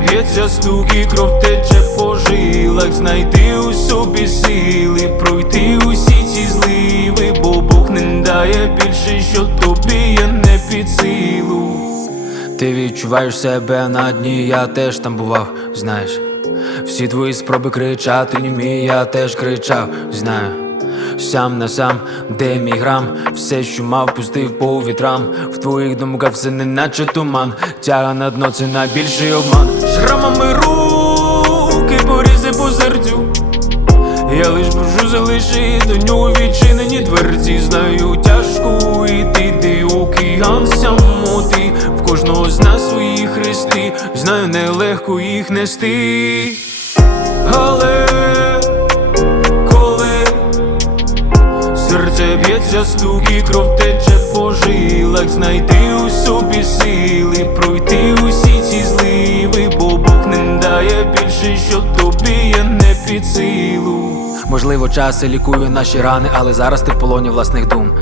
б'ється стук і кров тече по жилах Знайти у собі сили, пройти усі ці зливи, бо Бог не дає більше, що тобі є не під силу. Ти відчуваєш себе на дні, я теж там бував, знаєш. Всі твої спроби кричати, німі, я теж кричав, знаю. Сам на сам, де мій грам, все, що мав, пустив по вітрам. В твоїх думках все неначе туман. Тяга на дно це найбільший обман. Шрамами руки, порізи по серцю. Я лиш прошу залиши до нього відчинені дверці Знаю тяжко йти, ти океан самоти В кожного з нас свої хрести Знаю нелегко їх нести Але серце б'ється, стук і кров тече по жилах Знайти у собі сили, пройти усі ці зливи, бо Бог не дає більше, що тобі є не під силу. Можливо, час і лікує наші рани, але зараз ти в полоні власних дум.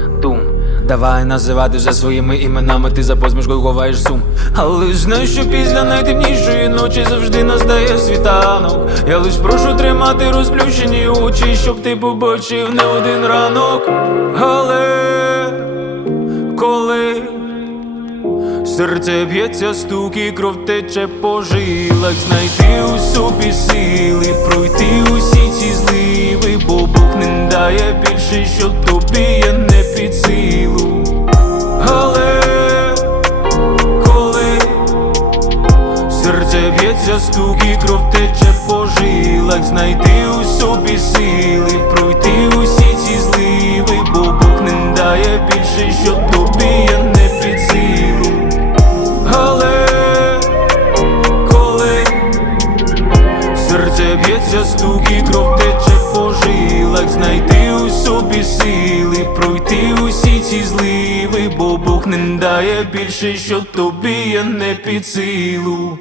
Давай називати вже своїми іменами, ти за посмішкою ховаєш сум. Але знай, що після найтемнішої ночі завжди настає світанок. Я лиш прошу тримати розплющені очі, щоб ти побачив не один ранок. Але коли Серце б'ється, стук і кров тече по жилах Знайти у собі сили, пройти усі ці зливи, бо Бог не дає більше, що тобі стук і кров тече по жилах Знайти у собі сили, пройти усі ці зливи, бо Бог не дає більше, що тобі є не під силу. Але коли серце б'ється, стук кров тече по жилах Знайти у собі сили, пройти усі ці зливи, бо Бог не дає більше, що тобі є не під силу.